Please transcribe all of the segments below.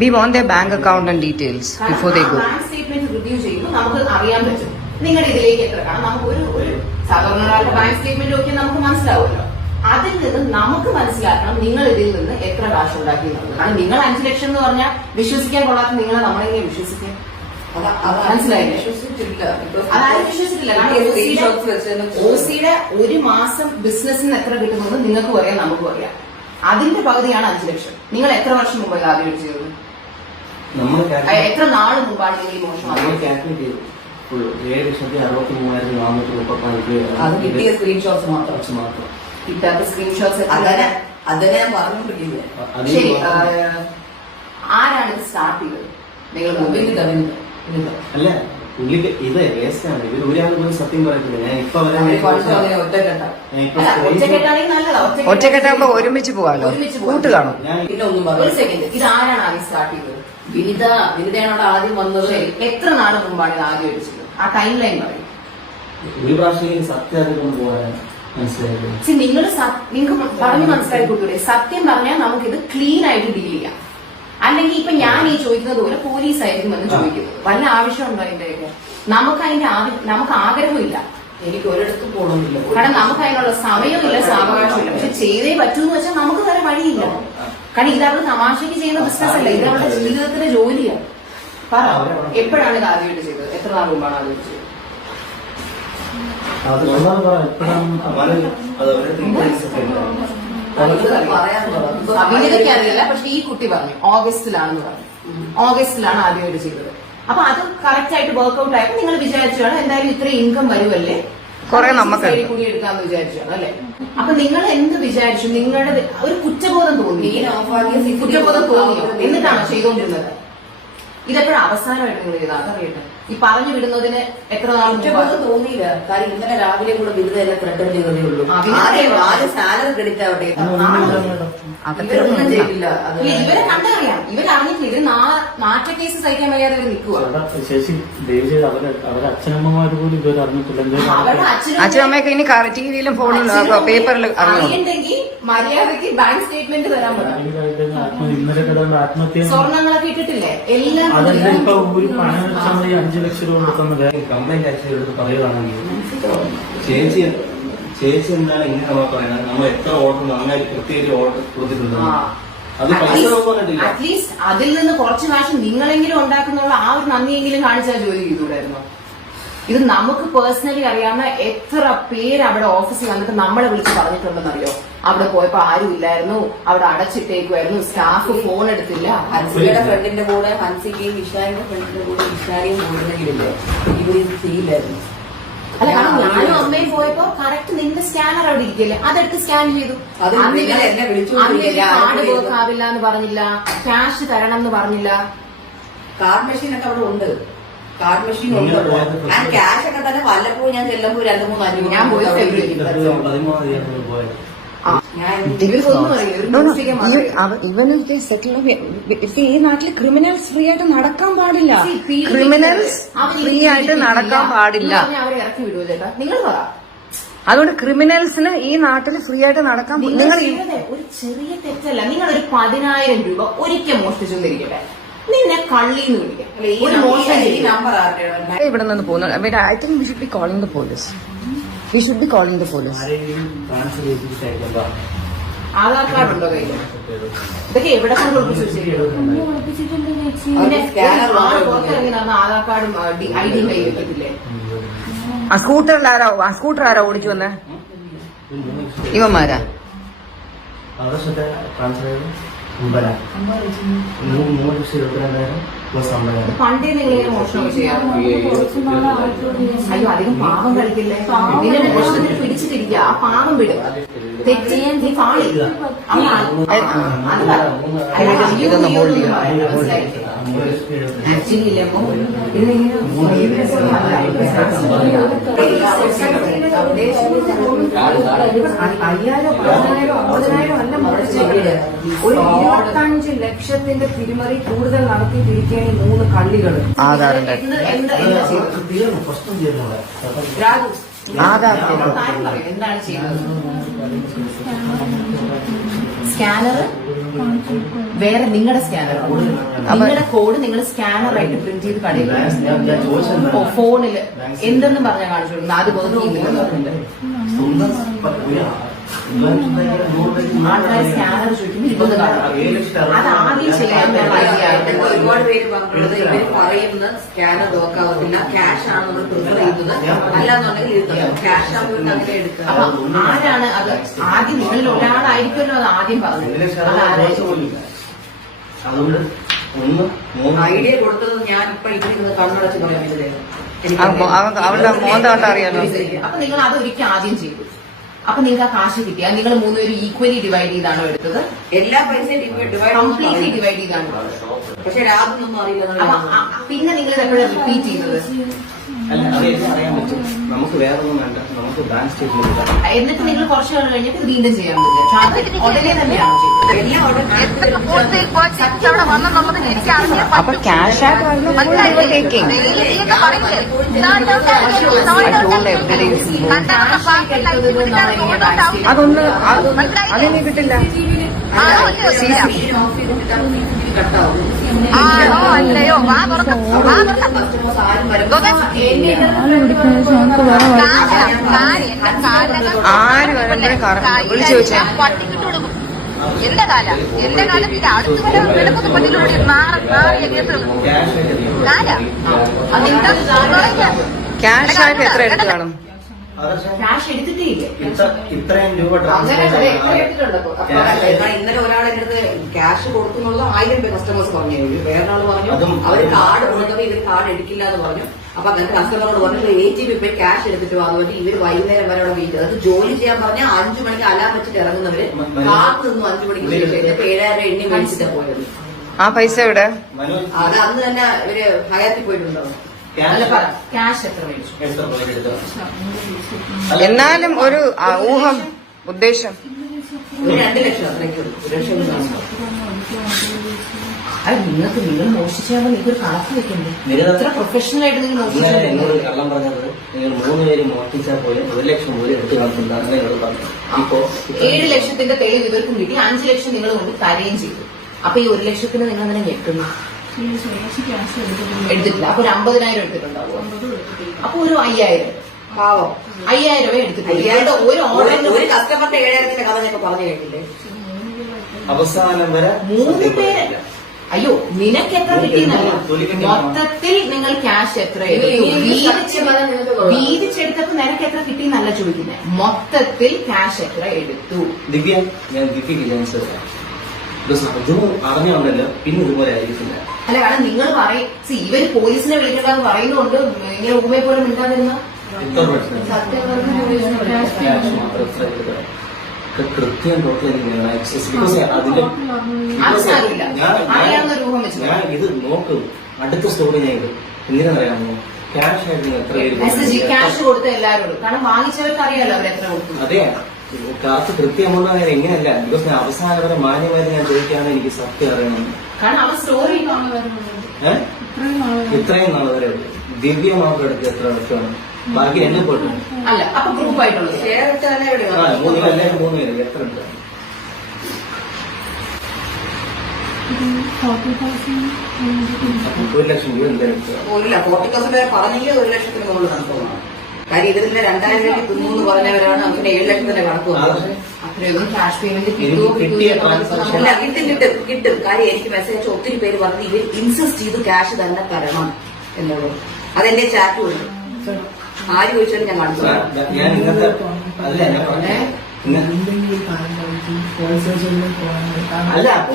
We want the bank account and details before they go. Bank statement review ചെയ്യുമ്പോൾ നമുക്ക് അറിയാൻ പറ്റും. നിങ്ങളുടെ ഇതിലേക്ക് എത്ര കാരണം നമുക്ക് ഒരു ഒരു സാധാരണ ഒരാളുടെ ബാങ്ക് സ്റ്റേറ്റ്മെന്റ് ഒക്കെ നമുക്ക് മനസ്സിലാവുമല്ലോ. അതിൽ നിന്ന് നമുക്ക് മനസ്സിലാക്കണം നിങ്ങൾ ഇതിൽ നിന്ന് എത്ര കാശ് ഉണ്ടാക്കി എന്നുള്ളത്. കാരണം നിങ്ങൾ അഞ്ചു ലക്ഷം എന്ന് പറഞ്ഞാൽ വിശ്വസിക്കാൻ കൊള്ളാത്ത നിങ്ങളെ നമ്മളെങ്ങനെ വിശ്വസിക്കാൻ മനസ്സിലായില്ല? അതായത് വിശ്വസിച്ചില്ല കാരണം ഓസിയുടെ ഒരു മാസം ബിസിനസ്സിന് എത്ര കിട്ടുമെന്ന് നിങ്ങൾക്ക് പറയാം നമുക്ക് പറയാം. അതിന്റെ പകുതിയാണ് അഞ്ചു ലക്ഷം. നിങ്ങൾ എത്ര വർഷം മുമ്പ് ആദ്യം ചെയ്തത്? എത്ര നാൾ മുമ്പാണ് നിങ്ങൾ ഈ മോഷണം നമ്മൾ ആദ്യം കാൽക്കുലേറ്റ് ചെയ്തു. ഫുൾ ഏഴ് ലക്ഷത്തി അറുപത്തി മൂവായിരത്തി നാനൂറ്റി മുപ്പത്തിനാല് അത് കിട്ടിയ സ്ക്രീൻഷോട്ട്സ് മാത്രം. കുറച്ച് മാത്രം. കിട്ടാത്ത സ്ക്രീൻഷോട്ട്സ് അതന്നെ ഞാൻ പറഞ്ഞുകൊണ്ടിരിക്കുന്നത്. അതിൽ ശരി ആരാണ് ഇത് സ്റ്റാർട്ട് ചെയ്തത്? നിങ്ങൾ മുമ്പിൽ അല്ല പുള്ളിക്ക് ഇത് ഒരാൾ പോലും സത്യം പറയത്തില്ല. ഞാൻ ഇപ്പൊ വരെ അവർ പണ്ട് അങ്ങനെ ഒറ്റക്കെട്ട. ഞാൻ ഇപ്പൊ അല്ല, screenshot- ഒറ്റക്കെട്ടാണെങ്കിൽ ഒറ്റക്കെട്ടാകുമ്പോ ഒരുമിച്ച് പോവാലോ ഒരുമിച്ച് പോവാം. കൂട്ട് കാണും പിന്നെ ഒന്നും ഒരു സെക്കൻഡ് ഇത് ആരാണ് ആദ്യം സ്റ്റാർട്ട് ചെയ്തത്? വിനിത വിനിതയാണ് അവിടെ ആദ്യം വന്നത്. എത്ര നാൾ മുമ്പാണ് ഇത് ആദ്യം അടിച്ചത് ആ ടൈം ലൈൻ പറയും. ഒരു പ്രാവശ്യം സത്യം നിങ്ങൾ നിങ്ങൾക്ക് പറഞ്ഞു മനസ്സിലാക്കി കൊടുത്തൂടെ സത്യം പറഞ്ഞാൽ നമുക്ക് ഇത് ക്ലീൻ ആയിട്ട് ഡീൽ ചെയ്യാം. അല്ലെങ്കിൽ ഇപ്പൊ ഞാൻ ഈ ചോദിക്കുന്നത് പോലെ പോലീസ് ആയിരിക്കും എന്ന് ചോദിക്കുന്നത്. വല്ല ആവശ്യമുണ്ടോ അതിന്റെയൊക്കെ നമുക്ക് അതിന്റെ നമുക്ക് ആഗ്രഹമില്ല എനിക്ക് ഒരിടത്ത് പോകണമെന്നില്ല. കാരണം നമുക്ക് അതിനുള്ള സമയമില്ല സാവകാശമില്ല പക്ഷെ ചെയ്തേ പറ്റൂന്ന് വെച്ചാൽ നമുക്ക് വേറെ വഴിയില്ല. കാരണം ഇത് അവൾ തമാശക്ക് ചെയ്യുന്ന ബിസിനസ് അല്ല. ഇത് അവളുടെ ജീവിതത്തിന്റെ ജോലിയാണ്. പറ എപ്പോഴാണ് ഇത് ആദ്യമായിട്ട് ചെയ്തത്? എത്ര നാൾ മുമ്പാണ് ആദ്യമായിട്ട് ചെയ്തത്? അറിയില്ല പക്ഷെ ഈ കുട്ടി പറഞ്ഞു ഓഗസ്റ്റിലാണെന്ന് പറഞ്ഞു. ഓഗസ്റ്റിലാണ് ആദ്യമായിട്ട് ചെയ്തത്. അപ്പൊ അത് കറക്റ്റ് ആയിട്ട് വർക്ക്ഔട്ട് ആയപ്പോ നിങ്ങൾ വിചാരിച്ചാണ് എന്തായാലും ഇത്ര ഇൻകം വരുമല്ലേ കുറെ നമുക്ക് കൂടി എടുക്കാന്ന് വിചാരിച്ചാണ് അല്ലെ? അപ്പൊ നിങ്ങൾ എന്ത് വിചാരിച്ചു? നിങ്ങളുടെ ഒരു കുറ്റബോധം തോന്നി. കുറ്റബോധം തോന്നി എന്നിട്ടാണോ ചെയ്തുകൊണ്ടിരുന്നത്? ഇതെപ്പോഴും അവസാനമായിട്ട് നിങ്ങൾ ചെയ്താൽ അതറിയട്ടെ. ഈ പറഞ്ഞു വിടുന്നതിന് എത്ര നാൾ? കുറ്റബോധം തോന്നിയില്ല. കാര്യം ഇന്നലെ രാവിലെ കൂടെ വിരുദ്ധ എല്ലാം ത്രെഡ് ചെയ്തതേ ഉള്ളൂ. സാലറി ക്രെഡിറ്റ് ആവട്ടെ. ഇവരെ കണ്ടറിയാം. ഇവരറിഞ്ഞിട്ടില്ല സഹിക്കാൻ വയ്യാതെ ഇവർ നിൽക്കുക അച്ഛനമ്മമാര് പോലും ഇതുവരെ അറിഞ്ഞിട്ടില്ല. അച്ഛനമ്മയൊക്കെ ഇനി ടി വിയിലും ഫോണിലും പേപ്പറിൽ അറിയുണ്ടെങ്കിൽ മര്യാദയ്ക്ക് ബാങ്ക് സ്റ്റേറ്റ്മെന്റ് തരാൻ പറ്റും സ്വർണങ്ങളൊക്കെ ഇട്ടിട്ടില്ലേ? എല്ലാം അഞ്ചു ലക്ഷം രൂപ കംപ്ലൈന്റ് അയച്ചു പറയുകയാണെങ്കിൽ ചേച്ചി ചേച്ചി എന്താണ് ഇങ്ങനെ നമ്മൾ പറയുന്നത്? നമ്മൾ എത്ര ഓർഡർ നന്നായി കൃത്യമായിട്ട് ഓർഡർ കൊടുത്തിട്ടുണ്ട് അത് പൈസ നോക്കാനിട്ടില്ല അറ്റ്ലീസ്റ്റ് അതിൽ നിന്ന് കുറച്ച് കാശ് നിങ്ങളെങ്കിലും ഉണ്ടാക്കുന്നുള്ള ആ ഒരു നന്ദിയെങ്കിലും കാണിച്ചാൽ ജോലി ചെയ്തുകൂടായിരുന്നു? ഇത് നമുക്ക് പേഴ്സണലി അറിയാവുന്ന എത്ര പേര് അവിടെ ഓഫീസിൽ വന്നിട്ട് നമ്മളെ വിളിച്ച് പറഞ്ഞിട്ടുണ്ടെന്നറിയോ? അവിടെ പോയപ്പോ ആരും ഇല്ലായിരുന്നു. അവിടെ അടച്ചിട്ടേക്കുമായിരുന്നു സ്റ്റാഫ് ഫോൺ എടുത്തില്ല. ഹൻസിയുടെ ഫ്രണ്ടിന്റെ കൂടെ ഹൻസിക്കയും ഇഷാരിന്റെ ഫ്രണ്ടിന്റെ കൂടെ ഇഷാരിയും പോയിരുന്നെങ്കിലില്ലേ ഇവർ ഇത് ചെയ്യില്ലായിരുന്നു അല്ല കാരണം ഞാനും അമ്മയും പോയപ്പോ കറക്റ്റ് നിന്റെ സ്കാനർ അവിടെ ഇരിക്കല്ലേ അതെടുത്ത് സ്കാൻ ചെയ്തു. കാർഡ് വർക്ക് ആവില്ല എന്ന് പറഞ്ഞില്ല. ക്യാഷ് തരണം എന്ന് പറഞ്ഞില്ല. കാർഡ് മെഷീൻ ഒക്കെ അവിടെ ഉണ്ട്. കാർഡ് മെഷീൻ ഉണ്ട്. ഞാൻ ക്യാഷ് ഒക്കെ തന്നെ വല്ലപ്പോഴും ഞാൻ ചെല്ലുമ്പോൾ രണ്ടു മൂന്ന് അഞ്ഞൂറ് ഞാൻ പോയി അവിടെ ഫെബ്രുവരി. ഇരിക്കും. പതിമൂന്നാം തീയതി പോയത് ആ. ഞാൻ ഇവർക്കൊന്നും അറിയില്ല ഇവർ മ്യൂസിക് മാത്രമേ ഇവന് ഈ നാട്ടിൽ ക്രിമിനൽസ് ഫ്രീ ആയിട്ട് നടക്കാൻ പാടില്ല. ക്രിമിനൽസ് ഫ്രീ ആയിട്ട് നടക്കാൻ പാടില്ല. അവരെ ഇറക്കി വിടുവോ ചേട്ടാ. നിങ്ങൾ പറ. അതുകൊണ്ട് ക്രിമിനൽസിന് ഈ നാട്ടിൽ ഫ്രീ ആയിട്ട് നടക്കാൻ നിങ്ങൾ ഒരു ചെറിയ തെറ്റല്ല. നിങ്ങൾ ഒരു പതിനായിരം രൂപ ഒരിക്കൽ മോഷ്ടിച്ചെന്നിരിക്കട്ടെ നിന്നെ കള്ളിന്ന് വിളിക്കാം. ഒരു നമ്പർ- മോഷണം ഈ ചെയ്യും നമ്പർ ആരുടെയാണ് ഇവിടെ നിന്ന് പോകുന്നു. I think we should be calling the police we should be calling the police Aadhaar card ഉണ്ടോ കയ്യിൽ ഇതൊക്കെ എവിടെ ആധാർ കാർഡും ഐ ഡി കയ്യിൽ വെക്കത്തില്ലേ ആ സ്കൂട്ടറിൽ ആരാ ആ സ്കൂട്ടർ ആരാ ഓടിച്ചു വന്നേ? ഇവന്മാരാ? ട്രാൻസ്ഫർ ചെയ്ത് മുമ്പരാ മൂന്ന് മൂന്ന് ലക്ഷം ഇരുപത്തിരണ്ടായിരം പ്ലസ് അമ്പതിനായിരം പണ്ടേ നിങ്ങൾ ഇങ്ങനെ മോഷണം ചെയ്യാം അയ്യോ അധികം പാവം കളിക്കില്ലേ? നിന്നെ മോഷണത്തിന് പിടിച്ചിട്ടിരിക്കുക. ആ പാവം വിടും. തെറ്റ് നീ ആ- അത് അയ്യോ, ഇതൊന്ന് ആക്ച്വലി അയ്യായിരം പതിനായിരം അമ്പതിനായിരം അല്ല മുറിച്ചത് ഒരു ഇരുപത്തഞ്ച് ലക്ഷത്തിന്റെ തിരിമറി കൂടുതൽ നടത്തിയിട്ടിരിക്കുകയാണ് ഈ മൂന്ന് കള്ളികൾ രാജു. എന്താണ് ചെയ്തത് സ്കാനർ വേറെ നിങ്ങളുടെ സ്കാനർ നിങ്ങളുടെ കോഡ് നിങ്ങൾ സ്കാനർ ആയിട്ട് പ്രിന്റ് ചെയ്ത് കടയിൽ ഓ, ഫോണിൽ. എന്തെന്ന് പറഞ്ഞാൽ കാണിച്ചു കൊടുക്കുന്നത് ആദ്യം ബോധം ആൾക്കാർ സ്കാനർ അറുപത് അത് ആദ്യം ചെയ്യാൻ വേണ്ട idea ഇതൊക്കെ ആയിരുന്നു. ഒരുപാട് പേര് പറഞ്ഞത് ഇവർ പറയുന്ന സ്കാനർ നോക്കാവത്തില്ല ക്യാഷ് ആണ് നമ്മൾ പ്രിഫർ ചെയ്യുന്നത് അല്ലാന്നുണ്ടെങ്കിൽ ഇത് ക്യാഷ് ആകുമ്പോൾ അങ്ങനെ എടുക്കുക അപ്പൊ ആരാണ് അത് ആദ്യം നിങ്ങളിൽ ഒരാളായിരിക്കുമല്ലോ അത് ആദ്യം പറഞ്ഞത്. അതുകൊണ്ട് ഒന്ന് ഐഡിയ കൊടുത്തത് ഞാൻ ഇപ്പൊ ഇരിക്കുന്നത് കണ്ണടച്ച് പറയാൻ അവളുടെ മോന്ത. അപ്പൊ നിങ്ങൾ അത് ഒരിക്കൽ ആദ്യം ചെയ്തു അപ്പൊ നിങ്ങൾക്ക് ആ കാശ് കിട്ടിയ നിങ്ങൾ മൂന്നുപേരും ഈക്വലി ഡിവൈഡ് ചെയ്താണോ എടുത്തത്? എല്ലാ പൈസയും ഡിവൈഡ് കംപ്ലീറ്റ്ലി ഡിവൈഡ് ചെയ്താണോ? പക്ഷെ രാത്രിയൊന്നും അറിയില്ല അപ്പൊ എന്നാണ് പിന്നെ നിങ്ങൾ എപ്പോഴാണ് റിപ്പീറ്റ് ചെയ്യുന്നത്? അല്ല അറിയാൻ പറ്റും നമുക്ക് വേറെ ഒന്നും വേണ്ട നമുക്ക് ബാങ്ക് സ്റ്റേറ്റ്മെന്റ് ഇടാം എന്നിട്ട് നിങ്ങൾ കുറച്ച് നാൾ കഴിഞ്ഞിട്ട് ഇത് വീണ്ടും ചെയ്യാൻ ഉടനെ തന്നെയാണ് അപ്പൊ ക്യാഷ് ആയിട്ട് അതൊന്ന് അത് അതിന് കിട്ടില്ല ആണോ അല്ലയോ വാ തുറക്ക വാ തുറക്ക. പട്ടിക്കിട്ട് കൊടുക്കും. എന്റെ കാല എന്റെ കാലത്തിന്റെ അടുത്ത് വരെ വെളുപ്പത്ത് പട്ടിയിലൂടെ മാറി കാല ക്യാഷ് ആയിട്ട് എത്ര എടുത്തു കാണും? ക്യാഷ് എടുത്തിട്ടേ ഇല്ല ഇത്രയും രൂപ ഇന്നലെ ഒരാളെ അടുത്ത് ക്യാഷ് കൊടുക്കുന്നുള്ള ആയിരം പേര് കസ്റ്റമേഴ്സ് പറഞ്ഞു. വേറൊരാൾ പറഞ്ഞു അവർ കാർഡ് കൊടുത്തത് ഇവർ കാർഡ് എടുക്കില്ല എന്ന് പറഞ്ഞു. അപ്പൊ അങ്ങനത്തെ കസ്റ്റമറോട് പറഞ്ഞു എ ടി പി പോയി ക്യാഷ് എടുത്തിട്ട് അതുകൊണ്ട് ഇവർ വൈകുന്നേരം വരെ അവിടെ വെയിറ്റ് അത് ജോലി ചെയ്യാൻ പറഞ്ഞാൽ അഞ്ചു മണിക്ക് അലാം വെച്ചിട്ട് ഇറങ്ങുന്നവര് കാത്തു നിന്നു അഞ്ചു മണിക്ക് ശേഷം ഏഴായിരം എണ്ണി മേടിച്ചിട്ട് പോയത്. ആ പൈസ എവിടെ? അത് അന്ന് തന്നെ ഇവർ ഹയാത്തിൽ പോയിട്ടുണ്ടോ ക്യാഷ് എത്ര? മേടിച്ചു? എന്നാലും ഒരു ഊഹം ഉദ്ദേശം. രണ്ട് ലക്ഷം അത്രയ്ക്ക് അത് നിങ്ങൾക്ക് നിങ്ങൾ മോഷിച്ചാൽ നിങ്ങൾക്ക് ഒരു കണക്ക് വെക്കണ്ടേ പ്രൊഫഷണൽ ആയിട്ട് നിങ്ങൾ എന്നോട് കള്ളം പറഞ്ഞത് നിങ്ങൾ മൂന്ന് പേര് മോഷ്ടിച്ചാൽ പോലെ ഒരു ലക്ഷം പോലും എടുത്തു കാണിച്ചിട്ടുണ്ടാകുന്ന എന്നോട് പറഞ്ഞു ഇപ്പോ ഏഴ് ലക്ഷത്തിന്റെ തെളിവ് ഇവർക്കും കിട്ടി. അഞ്ച് ലക്ഷം നിങ്ങൾ കൊണ്ട് കരയും ചെയ്തു. അപ്പൊ ഈ ഒരു ലക്ഷത്തിന് നിങ്ങൾ അങ്ങനെ ഞെട്ടുന്നു. എടുത്തിട്ടില്ല. അപ്പൊ ഒരു അമ്പതിനായിരം എടുത്തിട്ടുണ്ടാവും. അപ്പൊ ഒരു അയ്യായിരം. പാവം. അയ്യായിരം രൂപ എടുത്തിട്ടുണ്ട് ഒരു ഓൺലൈൻ ഒരു കസ്റ്റമറിന്റെ ഏഴായിരത്തിന്റെ കഥ ഞങ്ങൾക്ക് പറഞ്ഞു കേട്ടില്ലേ? അവസാനം വരെ മൂന്ന് പേരല്ല പേര്. അയ്യോ നിനക്ക് എത്ര കിട്ടിയെന്നല്ല മൊത്തത്തിൽ നിങ്ങൾ ക്യാഷ് എത്ര വീതിച്ചെടുത്തപ്പോ നിനക്ക് എത്ര കിട്ടിയെന്നല്ല ചോദിക്കുന്നത് മൊത്തത്തിൽ ക്യാഷ് എത്ര എടുത്തു? ദിവ്യ ഞാൻ ദിവ്യക്ക് ചാൻസ് തരാം ബിക്കോസ് അതും പിന്നെ ഇതുപോലെ ആയിരിക്കില്ല. അല്ല കാരണം നിങ്ങൾ പറയും ഇവർ പോലീസിനെ വിളിക്കണ്ടെന്ന് പറയുന്നുണ്ട് ഇങ്ങനെ ഉപമയെ പോലെ മിണ്ടാതിരുന്ന? കൃത്യം ടോട്ടൽ അതിന്റെ അത് ഞാൻ- ഇത് നോക്കും. അടുത്ത സ്റ്റോറി ഞാൻ ഇത് എന്തിനാണെന്നറിയാമോ ക്യാഷ് ആയിട്ട് എത്ര ക്യാഷ് കൊടുത്ത? എല്ലാവരോടും കാരണം വാങ്ങിച്ചവർക്ക് അറിയാലോ അവർ എത്ര കൊടുക്കും അതെ. കറക്റ്റ് കൃത്യമുള്ള കാര്യം എങ്ങനെയല്ല ബിക്കോസ് ഞാൻ അവസാനം വരെ മാന്യമായിട്ട് ഞാൻ ചോദിക്കുകയാണ് എനിക്ക് സത്യം അറിയണം. ഇത്രയും നാൾ വരെ. ദിവ്യ മാർക്ക് എടുത്ത് എത്ര വർഷമാണ് ബാക്കി എന്നെ ആ മൂന്ന് എല്ലാവരും മൂന്ന് പേര്. എത്ര ഉണ്ട്? ഒരു ലക്ഷം രൂപ എന്തായാലും ഒരു ലക്ഷത്തിന് മുകളിൽ നമുക്ക് വന്നു കാര്യം ഇതിന്റെ രണ്ടായിരം രൂപ തിന്നു എന്ന് പറഞ്ഞവരാണ് അവരുടെ ഏഴ് ലക്ഷത്തിന്റെ കണക്ക് വന്നത്. അത്രയൊന്നും ക്യാഷ് പേയ്മെന്റ് കിട്ടുമോ കിട്ടും കിട്ടും കിട്ടും. കാര്യം എനിക്ക് മെസ്സേജ് അയച്ച ഒത്തിരി പേര് പറഞ്ഞു ഇവർ ഇൻസിസ്റ്റ് ചെയ്ത് ക്യാഷ് തന്നെ തരണം എന്നുള്ളത്. അതെന്റെ ചാറ്റ് ഉണ്ട്. ആര് ചോദിച്ചാലും ഞാൻ കാണിച്ചു അല്ല തരാം.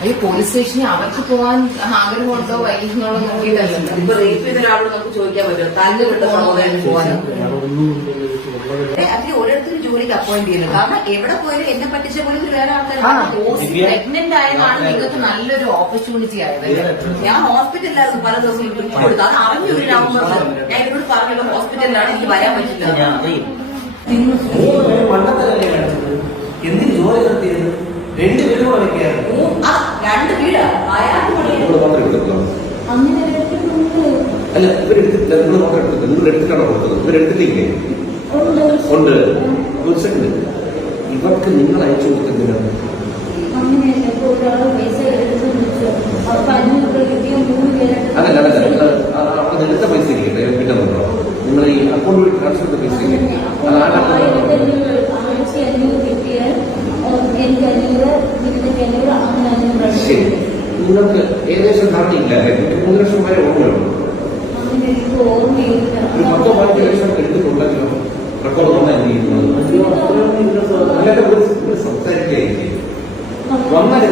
അല്ല പോലീസ് സ്റ്റേഷനിൽ അവർക്ക് പോകാൻ ആഗ്രഹമുണ്ടോ വൈകുന്നോളോ നോക്കിയിട്ടല്ലോ. ഇപ്പൊ റേപ്പ് ചെയ്ത ഒരാളോട് നമുക്ക് ചോദിക്കാൻ പറ്റുമോ? തല്ല് വിട്ട സഹോദരന് പോകാനോ? അതിന് ഓരോരുത്തരും ജോലിക്ക് അപ്പോയിന്റ് ചെയ്യുന്നത് കാരണം എവിടെ പോയാലും എന്നെ പറ്റിച്ച പോലും ഒരു വേറെ ആൾക്കാർ പ്രഗ്നന്റ് ആയതാണ് നിങ്ങൾക്ക് നല്ലൊരു ഓപ്പർച്യൂണിറ്റി ആയത്. ഞാൻ ഹോസ്പിറ്റലിലായിരുന്നു പല ദിവസം കൊടുത്തു അത് അറിഞ്ഞു ഒരു നവംബറിൽ ഞാൻ ഇവരോട് പറഞ്ഞല്ലോ ഹോസ്പിറ്റലിലാണ് എനിക്ക് വരാൻ പറ്റില്ല. എന്തിന് ജോലി നിർത്തിയത്? രണ്ട് വീട് പണിക്കാറ് രണ്ട് വീടാ? അല്ല ഇവരെടുത്തിട്ടില്ല നിങ്ങൾ മാത്രം എടുത്തിട്ടില്ല നിങ്ങൾ എടുത്തിട്ടാണോ കൊടുത്തത്? ഇവരെടുത്തിട്ടില്ലേ ഉണ്ട്. ഒരു സെക്കൻഡ് ഇവർക്ക് നിങ്ങൾ അയച്ചു കൊടുക്കുന്നതിനാണ് അതല്ല അതല്ല. അതെടുത്ത പൈസ ഇരിക്കട്ടെ പിന്നെ നിങ്ങൾ ഈ അക്കൗണ്ട് വഴി ട്രാൻസ്ഫർ ചെയ്ത പൈസ ഇരിക്കട്ടെ നിങ്ങൾക്ക് ഏകദേശം ധാരണയില്ല അല്ലേ? മൂന്ന് ലക്ഷം വരെ ഓർമ്മയുള്ളൂ ഒരു വന്നാൽ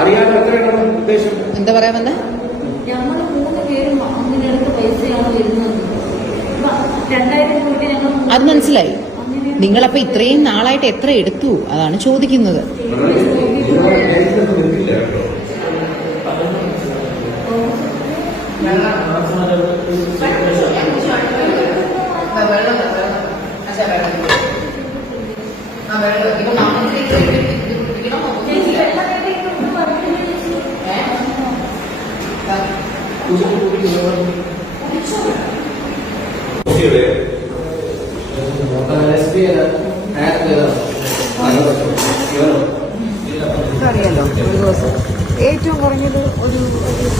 അറിയാലോ എത്രയാണ് ഉദ്ദേശം? എന്താ പറയാ വന്നേ? ഞങ്ങൾ മൂന്ന് പേരും അങ്ങനെയുള്ള പൈസയാണ് വരുന്നത് രണ്ടായിരം കോടി ഞങ്ങൾ അത് മനസ്സിലായി. നിങ്ങളപ്പോ ഇത്രയും നാളായിട്ട് എത്ര എടുത്തു? അതാണ് ചോദിക്കുന്നത്. ഏറ്റവും കുറഞ്ഞത് ഒരു ഒരു